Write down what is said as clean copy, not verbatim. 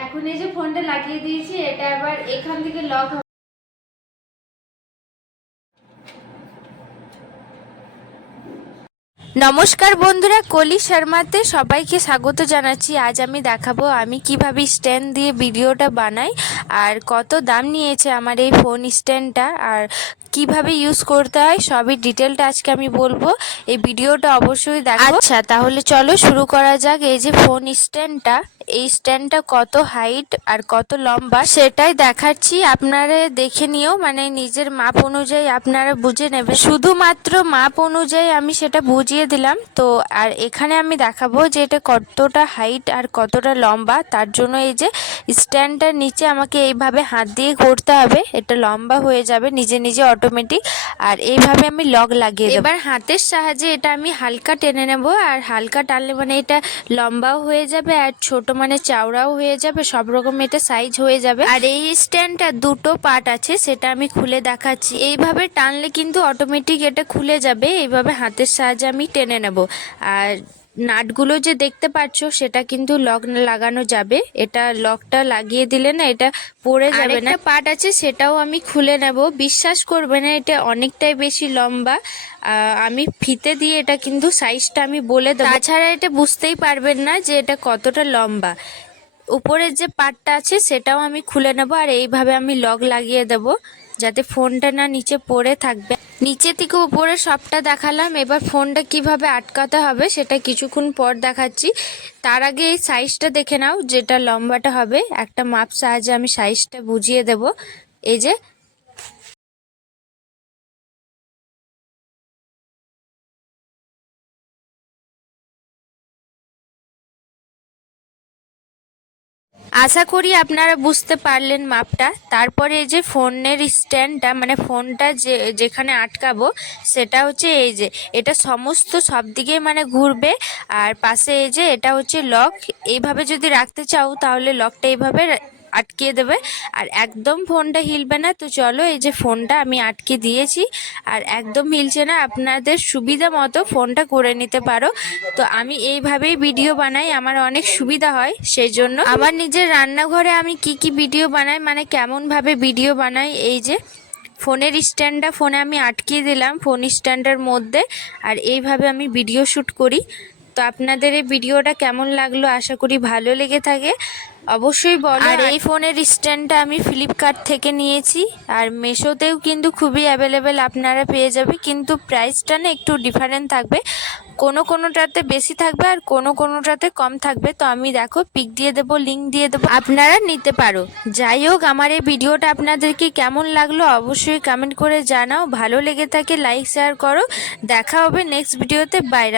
এখন এই যে ফোনটা লাগিয়ে দিয়েছি, এটা আবার এখান থেকে লক হবে। নমস্কার বন্ধুরা, কলি শর্মাতে সবাইকে স্বাগত জানাচ্ছি। আজ আমি দেখাবো আমি কিভাবে স্ট্যান্ড দিয়ে ভিডিওটা বানাই আর কত দাম নিয়েছে আমার এই ফোন স্ট্যান্ডটা, আর কিভাবে ইউজ করতে হয় সবই ডিটেলটা আজকে আমি বলবো। এই ভিডিওটা অবশ্যই দেখো। আচ্ছা তাহলে চলো শুরু করা যাক। এই যে ফোন স্ট্যান্ডটা, এই স্ট্যান্ডটা কত হাইট আর কত লম্বা সেটাই দেখাচ্ছি, আপনারা দেখে নিও, মানে নিজের মাপ অনুযায়ী আপনারা বুঝে নেবেন। শুধুমাত্র মাপ অনুযায়ী আমি সেটা বুঝিয়ে দিলাম। তো আর এখানে আমি দেখাবো যে এটা কতটা হাইট আর কতটা লম্বা। তার জন্য এই যে স্ট্যান্ডটার নিচে আমাকে এইভাবে হাত দিয়ে করতে হবে, এটা লম্বা হয়ে যাবে নিজে নিজে অটোমেটিক। আর এইভাবে আমি লক লাগিয়ে দেব। এবার হাতের সাহায্যে এটা আমি হালকা টেনে নেব, আর হালকা টানলে মানে এটা লম্বাও হয়ে যাবে আর ছোট মানে চওড়াও হয়ে যাবে, সব রকম এটা সাইজ হয়ে যাবে। আর এই স্ট্যান্ডটা দুটো পার্ট আছে, সেটা আমি খুলে দেখাচ্ছি। এইভাবে টানলে কিন্তু অটোমেটিক এটা খুলে যাবে। এইভাবে হাতের সাহায্যে আমি টেনে নেব। আর নাটগুলো যে দেখতে পাচ্ছ সেটা কিন্তু লক লাগানো যাবে, এটা লকটা লাগিয়ে দিলে না এটা পড়ে যাবে না। পার্ট আছে সেটাও আমি খুলে নেব। বিশ্বাস করবে না, এটা অনেকটাই বেশি লম্বা। আমি ফিতে দিয়ে এটা কিন্তু সাইজটা আমি বলে দেবো, তাছাড়া এটা বুঝতেই পারবেন না যে এটা কতটা লম্বা। উপরের যে পার্টটা আছে সেটাও আমি খুলে নেব, আর এইভাবে আমি লক লাগিয়ে দেব যাতে ফোনটা না নিচে পড়ে থাকবে। নিচে থেকে উপরে সবটা দেখালাম, এবার ফোনটা কিভাবে আটকাতে হবে সেটা কিছুক্ষণ পর দেখাচ্ছি। তার আগে এই সাইজটা দেখে নাও, যেটা লম্বাটা হবে একটা মাপ সাহায্যে আমি সাইজটা বুঝিয়ে দেব। এই যে আশা করি আপনারা বুঝতে পারলেন মাপটা। তারপরে এই যে ফোনের স্ট্যান্ডটা মানে ফোনটা যেখানে আটকাবো সেটা হচ্ছে এই যে এটা সমস্ত সব দিকেই মানে ঘুরবে। আর পাশে এই যে এটা হচ্ছে লক, এইভাবে যদি রাখতে চাও তাহলে লকটা এইভাবে আটকিয়ে দেবে আর একদম ফোনটা হিলবে না। তো চলো, এই যে ফোনটা আমি আটকে দিয়েছি আর একদম হিলছে না, আপনাদের সুবিধা মতো ফোনটা করে নিতে পারো। তো আমি এইভাবেই ভিডিও বানাই, আমার অনেক সুবিধা হয়। সেই জন্য আমার নিজের রান্নাঘরে আমি কি ভিডিও বানাই মানে কেমনভাবে ভিডিও বানাই, এই যে ফোনের স্ট্যান্ডটা ফোনে আমি আটকিয়ে দিলাম ফোন স্ট্যান্ডের মধ্যে, আর এইভাবে আমি ভিডিও শ্যুট করি। তো আপনাদের এই ভিডিওটা কেমন লাগলো, আশা করি ভালো লেগে থাকে, অবশ্যই বলো। আর এই ফোনের স্ট্যান্ডটা আমি ফ্লিপকার্ট থেকে নিয়েছি, আর মেশোতেও কিন্তু খুবই অ্যাভেলেবেল আপনারা পেয়ে যাবে, কিন্তু প্রাইসটা না একটু ডিফারেন্ট থাকবে, কোনোটাতে বেশি থাকবে আর কোনোটাতে কম থাকবে। তো আমি দেখো পিক দিয়ে দেবো, লিঙ্ক দিয়ে দেবো, আপনারা নিতে পারো। যাই হোক, আমার এই ভিডিওটা আপনাদেরকে কেমন লাগলো অবশ্যই কমেন্ট করে জানাও, ভালো লেগে থাকে লাইক শেয়ার করো। দেখা হবে নেক্সট ভিডিওতে। বাই।